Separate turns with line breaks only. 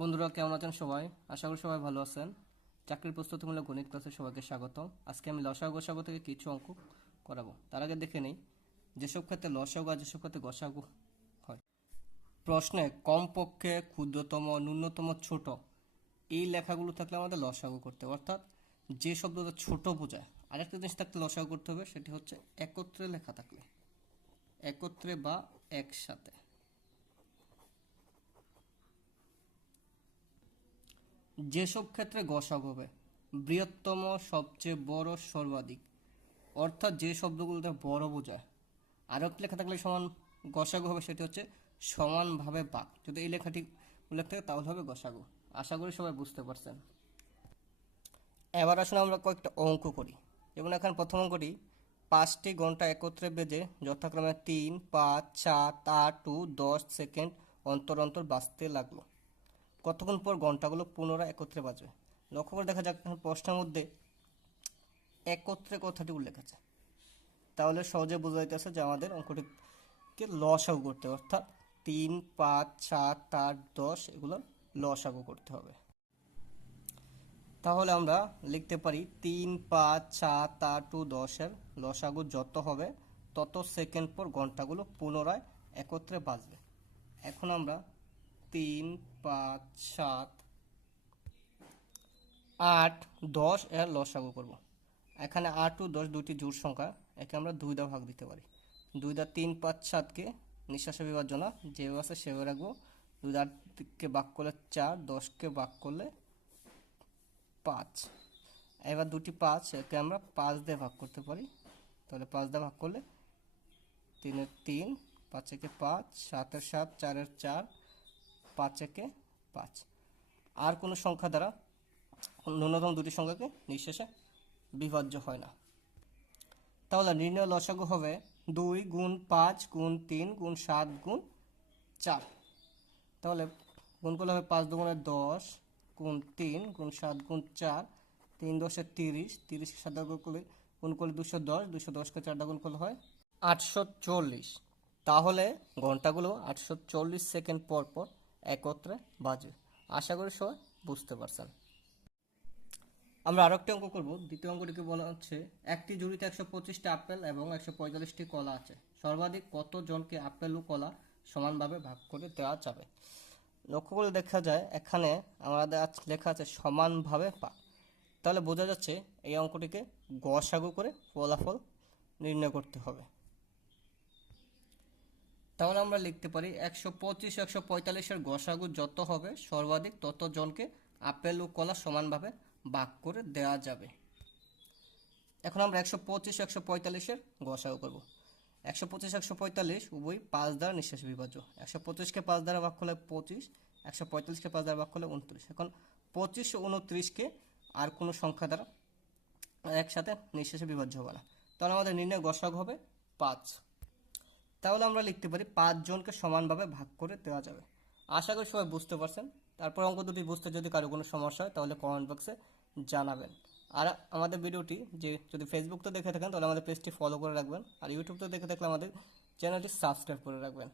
বন্ধুরা, কেমন আছেন সবাই? আশা করি সবাই ভালো আছেন। চাকরির প্রস্তুতিমূলক গণিত ক্লাসে সবাইকে স্বাগত আজকে আমি লসাগু গোসাগু থেকে কিছু অঙ্ক করাবো। তার আগে দেখে নেই, যেসব ক্ষেত্রে লসাগু আর যেসব ক্ষেত্রে গোসাগু হয়। প্রশ্নে, কমপক্ষে ক্ষুদ্রতম, ন্যূনতম, ছোট, এই লেখাগুলো থাকলে আমাদের লসাগু করতে অর্থাৎ যে শব্দটা ছোট বোঝায়, আরেকটা জিনিস থাকলে লসাগু করতে হবে, সেটি হচ্ছে একত্রে লেখা থাকলে। একত্রে বা একসাথে। যেসব ক্ষেত্রে গসাগ হবে, বৃহত্তম সবচেয়ে বড় সর্বাধিক। অর্থাৎ যে শব্দগুলোতে বড় বোঝায়, আর একটা লেখা থাকলে সমান গসাগু হবে সেটি হচ্ছে সমানভাবে বাক। যদি এই লেখাটি উল্লেখ থাকে তাহলে হবে গসাগু। আশা করি সবাই বুঝতে পারছেন। এবার আসলে আমরা কয়েকটা অঙ্ক করি। যেমন এখন প্রথম অঙ্কটি, পাঁচটি ঘণ্টা একত্রে বেজে যথাক্রমে তিন, পাঁচ, সাত, আট ও দশ সেকেন্ড অন্তর অন্তর বাঁচতে লাগল। কতক্ষণ পর ঘন্টাগুলো পুনরায় একত্রে বাজবে? লক্ষ্য করে দেখা যাক প্রশ্নের মধ্যে একত্রে কথাটি উল্লেখ আছে। তাহলে সহজে বোঝা যাইতেছে যে আমাদের অঙ্কটিকে লসাগু করতে হবে, অর্থাৎ তিন, পাঁচ, সাত, আট, দশ, এগুলো লসাগু করতে হবে। তাহলে আমরা লিখতে পারি তিন, পাঁচ, সাত, আট ও দশের লসাগু যত হবে, তত সেকেন্ড পর ঘন্টাগুলো পুনরায় একত্রে বাজবে। এখন আমরা তিন, পাঁচ, সাত, আট, দশ এর লসাগু করব। এখানে আট ও দশ দুটি জোড় সংখ্যা, একে আমরা দুই দা ভাগ দিতে পারি। দুই দা তিন, পাঁচ, সাতকে নিঃশ্বাসে বিভাজ্য না যেভাবে আছে সেভাবে রাখব। দুই দাকে ভাগ করলে চার, দশকে ভাগ করলে পাঁচ। এবার দুটি পাঁচ, একে আমরা পাঁচ দিয়ে ভাগ করতে পারি। তাহলে পাঁচ দিয়ে ভাগ করলে তিনের তিন পাঁচ একে পাঁচ, সাতের সাত, চারের চার পাঁচ, একে পাঁচ। আর কোনো সংখ্যা দ্বারা ন্যূনতম দুটি সংখ্যাকে নিঃশেষে বিভাজ্য হয় না। তাহলে নির্ণয় লসাগু হবে দুই গুণ পাঁচ গুণ তিন গুণ সাত গুণ চার। তাহলে গুণ করলে হবে পাঁচ দুগুণে দশ গুণ তিন গুণ সাত গুণ চার। তিন দশে তিরিশ তিরিশ সাত গুণ করলে গুণ করলে দুশো, দশ দুশো দশকে চারটা গুণ করলে হয় আটশো চল্লিশ। তাহলে ঘন্টাগুলো আটশো চল্লিশ সেকেন্ড পর পর একত্রে বাজে। আশা করি সবাই বুঝতে পারছেন। আমরা আরও একটি অঙ্ক করব। দ্বিতীয় অঙ্কটিকে বলা হচ্ছে, একটি জুড়িতে একশো পঁচিশটি আপেল এবং একশো পঁয়তাল্লিশটি কলা আছে। সর্বাধিক কত জনকে আপেল ও কলা সমানভাবে ভাগ করে দেওয়া যাবে? লক্ষ্য করে দেখা যায়, এখানে আমাদের লেখা আছে সমানভাবে পা। তাহলে বোঝা যাচ্ছে এই অঙ্কটিকে গসাগু করে ফলাফল নির্ণয় করতে হবে। তাহলে আমরা লিখতে পারি একশো পঁচিশ, একশো পঁয়তাল্লিশের গসাগু যত হবে, সর্বাধিক তত জনকে আপেল ও কলা সমানভাবে ভাগ করে দেওয়া যাবে। এখন আমরা একশো পঁচিশ, একশো পঁয়তাল্লিশের গসাগু করব। একশো পঁচিশ, একশো পঁয়তাল্লিশ উভয় পাঁচ দ্বারা নিঃশ্বাস বিভাজ্য। একশো পঁচিশকে পাঁচ দ্বারা ভাগ করলে পঁচিশ, একশো পঁয়তাল্লিশকে পাঁচ দ্বারা ভাগ করলে উনত্রিশ এখন পঁচিশ উনত্রিশকে আর কোনো সংখ্যা দ্বারা একসাথে নিঃশ্বাসে বিভাজ্য হবে না। তাহলে আমাদের নির্ণয় গসাগ হবে পাঁচ। তাহলে আমরা লিখতে পারি পাঁচজনকে সমানভাবে ভাগ করে দেওয়া যাবে। আশা করি সবাই বুঝতে পারছেন। তারপর অঙ্ক দুটি বুঝতে যদি কারও কোনো সমস্যা হয়, তাহলে কমেন্ট বক্সে জানাবেন। আর আমাদের ভিডিওটি যে যদি ফেসবুক তো দেখে থাকেন, তাহলে আমাদের পেজটি ফলো করে রাখবেন। আর ইউটিউব তো দেখে থাকলে আমাদের চ্যানেলটি সাবস্ক্রাইব করে রাখবেন।